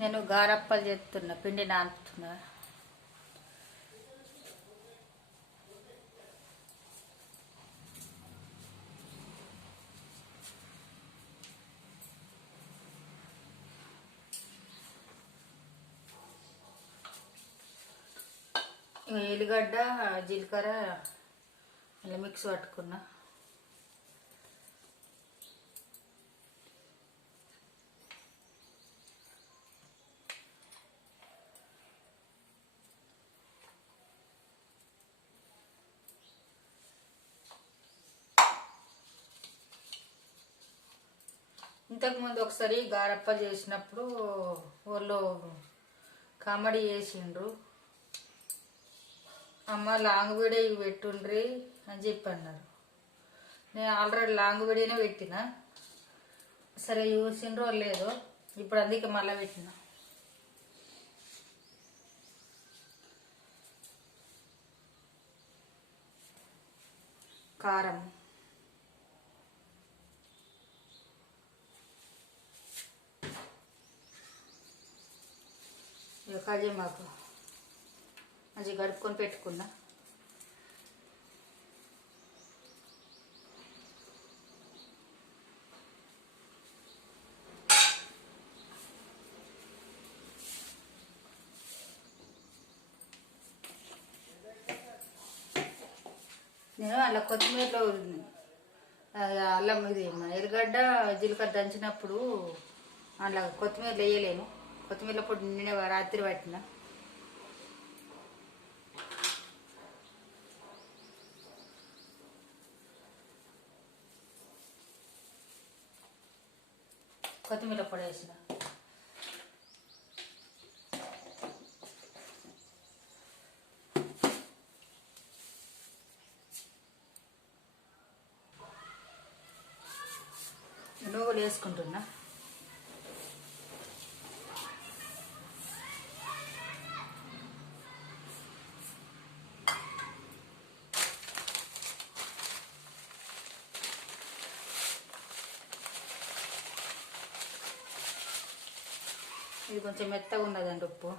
నేను గారప్పలు చేస్తున్నా, పిండి నానుతున్నా. ఎల్లిగడ్డ, జీలకర్ర ఇలా మిక్స్ పట్టుకున్నా. ఇంతకుముందు ఒకసారి గారప్పలు చేసినప్పుడు వాళ్ళు కామెడీ చేసిండ్రు. అమ్మ లాంగ్ వీడియో పెట్టుండ్రి అని చెప్పి అన్నారు. నేను ఆల్రెడీ లాంగ్ వీడియోనే పెట్టిన, సరే చూసిండ్రో లేదో, ఇప్పుడు అందుకే మళ్ళీ పెట్టిన. కారం, కరివేపాకు మంచిగా కడుక్కొని పెట్టుకున్నా. నేను అలా కొత్తిమీరలో అల్లం ఇది ఎర్రగడ్డ జీలకర్ర దంచినప్పుడు అలా కొత్తిమీర వేయలేను. కొత్తిమీర పొడి నిన్న రాత్రి పట్టిన. కొత్తిమీర పొడి వేసిన. నువ్వు కూడా వేసుకుంటున్నా. ఇది కొంచెం మెత్తగా ఉన్నదండి ఉప్పు.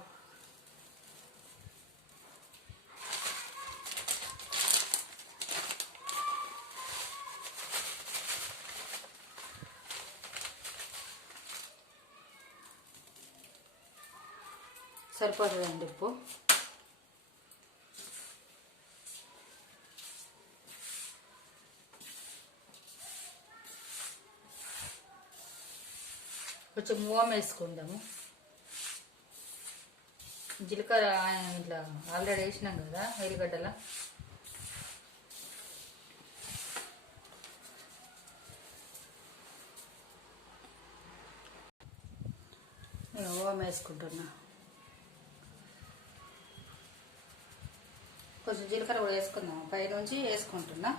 సరిపోతుందండి ఉప్పు. కొంచెం ఓం వేసుకుందాము. జీలకర్ర ఇట్లా ఆల్రెడీ వేసినాం కదా ఎల్లిగడ్డల. ఓం వేసుకుంటున్నా. కొంచెం జీలకర్ర కూడా వేసుకుందాం, పైనుంచి వేసుకుంటున్నా.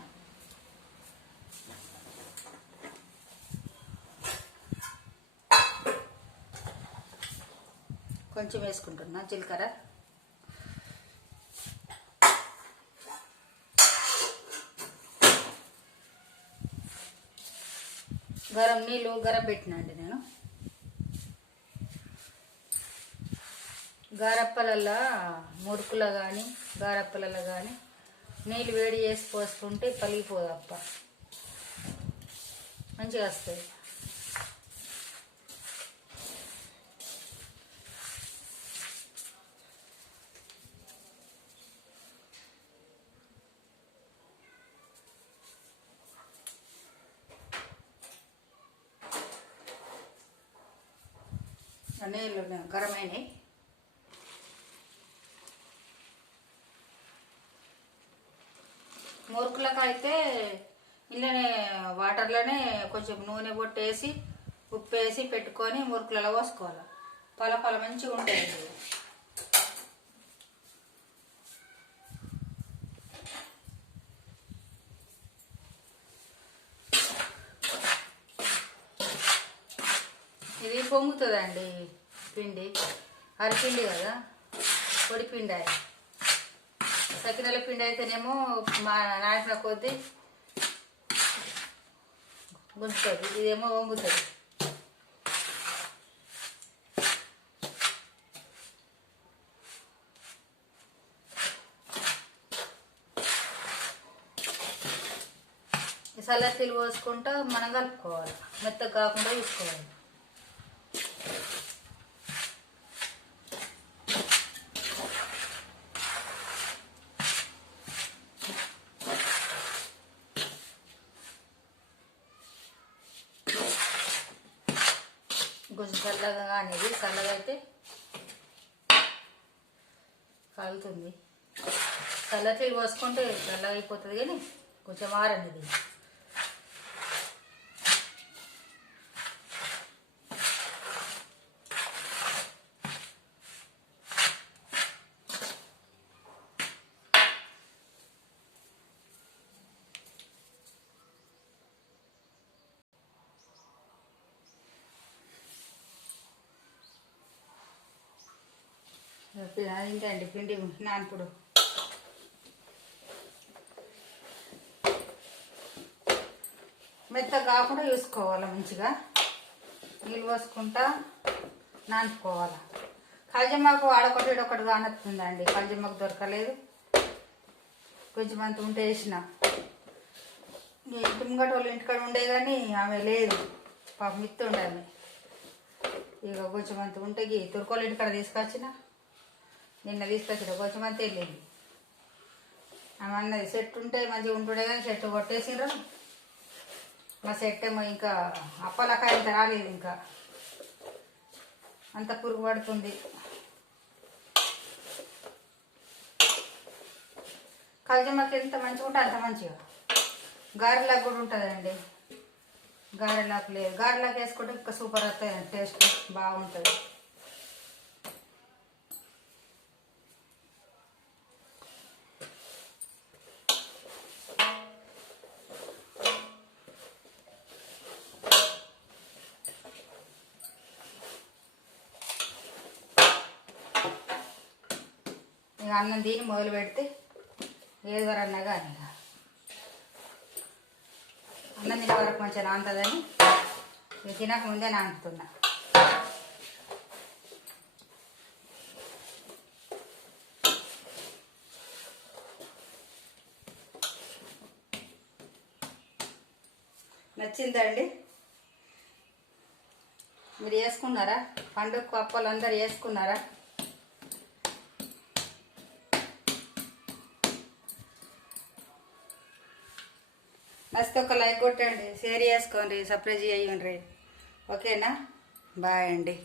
కొంచెం వేసుకుంటున్నా జీలకర్ర. నీళ్ళు గరం పెట్టినండి నేను. గారప్పలల్లో మురుకులో కానీ గారప్పలలో కానీ నీళ్ళు వేడి చేసి పోసుకుంటే పలిగిపోదు అప్ప, మంచిగా వస్తుంది. నీళ్ళు గరమైనవి. మురుకులకు అయితే ఇళ్ళనే వాటర్లోనే కొంచెం నూనె పొట్టేసి ఉప్పు వేసి పెట్టుకొని మురుకులలో పోసుకోవాలి. పల మంచిగా ఉంటాయి. ఇది పొంగుతుందండి పిండి, అరిపిండి కదా, పొడి పిండి. సకినాల పిండి అయితేనేమో మా నాటిన కొద్దీ గుంజుతుంది, ఇదేమో వంగుతుంది. చల్లటిలు పోసుకుంటా మనం కలుపుకోవాలి, మెత్తగా కాకుండా చూసుకోవాలి. కొంచెం చల్లగా అనేది, చల్లగా అయితే కాలుతుంది. చల్లటి పోసుకుంటే చల్లగా అయిపోతుంది, కానీ కొంచెం ఆరనిది. ఇంకా అండి పిండి నానప్పుడు మెత్త కాకుండా చూసుకోవాలి, మంచిగా నీళ్ళు పోసుకుంటా నానుకోవాలి. కల్జమాకు ఆడొకటి ఒకటి కానొస్తుందండి, కల్జమాకు దొరకలేదు. కొంచెం అంత ఉంటే వేసిన ఇంటి ముంగట వాళ్ళు ఇంటికాడ ఉండే కానీ ఆమె లేదు, పాపం మిత్తుండే ఆమె. ఇక కొంచెం అంత ఉంటే తుర్కోళ్ళ ఇంటికాడ తీసుకొచ్చిన, నిన్న తీసుకొచ్చిన కొంచెం అంత వెళ్ళింది. ఆమె అన్నది సెట్ ఉంటే మంచిగా ఉంటుండే కానీ సెట్ కొట్టేసిండ్రు. మా సెట్ ఏమో ఇంకా అప్పలకాయ అంత రాలేదు, ఇంకా అంత పురుగు పడుతుంది. కల్జమాకు ఎంత మంచిగా ఉంటే అంత మంచిగా. గారెలాకు కూడా ఉంటుందండి, గారెలాకు లేదు, గారెలాకు వేసుకుంటే ఇంకా సూపర్ వస్తాయి, టేస్ట్ బాగుంటుంది. ఇక అన్నం తిని మొదలు పెడితే ఏది వరన్నా కానీ అన్నం తినే వరకు మంచిగా నానుతుందని ఇక తినక ముందే నానుతున్నా. నచ్చిందండి? మీరు వేసుకున్నారా? పండుగ అప్పలు అందరు వేసుకున్నారా? నచ్చితే ఒక లైక్ కొట్టండి, షేర్ చేసుకోండి, సబ్స్క్రైబ్ చేయండి. ఓకేనా? బాయ్ అండి.